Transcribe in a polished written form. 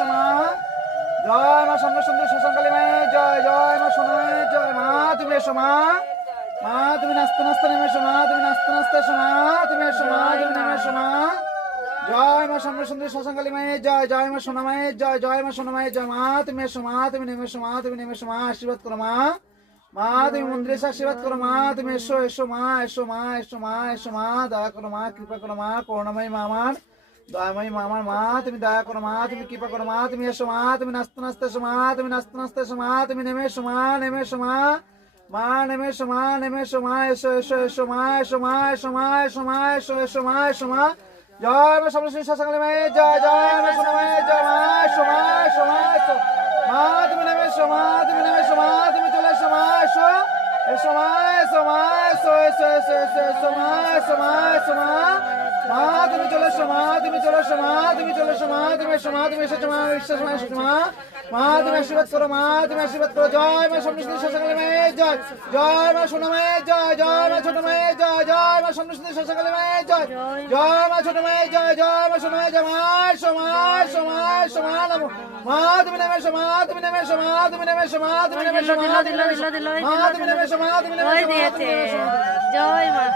এসো মা। জয় মা স্বর্ণ সুন্দরী শ্মশানকালী মায়ের জয়, জয় মা সোনা মায়ের জয়। মা তুমি এসো মা, মা তুমি নাচতে নাচতে নেমে এসো মা, তুমি নাচতে নাচতে এসো মা, তুমি এসো মা, তুমি নেমে এসো মা। জয় মা স্বর্ণ সুন্দরী শ্মশানকালী মায়ের জয়, জয় মা সোনা মায়ের জয়, জয় মা সোনা মায়ের জয়। মা তুমি এসো মা, তুমি নেমে এসো মা, তুমি নেমে এসো মা, আশীর্বাদ করো মা। মা তুমি মন্দিরে এসে আশীর্বাদ করো মা, তুমি এসো এসো মা, এসো মা, এসো মা, এসো মা, দয়া করো মা, কৃপা করো মা, করুণাময়ী মা আমার, দয়াময়ী মা আমার। মা তুমি দয়া করো মা, তুমি কৃপা করো মা, তুমি এসো মা, তুমি নাচতে নাচতে এসো মা, তুমি নাচতে নাচতে এসো মা, তুমি নেমে এসো মা, নেমে এসো মা। মা নেমে এসো মা, নেমে এসো মা, এসো এসো এসো মা, এসো মা, এসো মা, এসো মা, এসো এসো মা, এসো মা। জয় মা সমলেশ্বরী শ্মশানকালী মায়ের জয়, জয় মা সোনা মায়ের জয়। মা এসো মা, এসো মা, এসো মা, তুমি নেমে এসো মা, তুমি নেমে এসো মা, তুমি চলে এসো মা, এসো এসো মা, এসো মা, এসো এসো এসো এসো এসো মা, এসো মা, এসো মা। মা তুমি চলে এসো মা, তুমি চলে এসো মা, তুমি চলে এসো মা, তুমি এসো মা, তুমি এসেছো মা, বিশ্বাস মা এসেছো মা। মা তুমি আশীর্বাদ করো মা, তুমি আশীর্বাদ করো। জয় মা সমলেশ্বরী শ্মশানকালী মায়ের জয়, জয় মা সোনা মায়ের জয়, জয় মা ছোট মায়ের জয়, জয় মা সমলেশ্বরী শ্মশানকালী মায়ের জয়, জয় মা ছোট মায়ের জয়, জয় মা সোনা মায়ের জয়। মা এসো মা, এসো মা, এসো মা, নামো মা, তুমি নেমে এসো মা, তুমি নেমে এসো মা, তুমি নেমে এসো মা, তুমি নেমে এসো মা, তুমি নেমে এসো মা, তুমি নেমে এসো মা, তুমি নেমে এসো মা, তুমি নেমে এসো মা। জয় মা।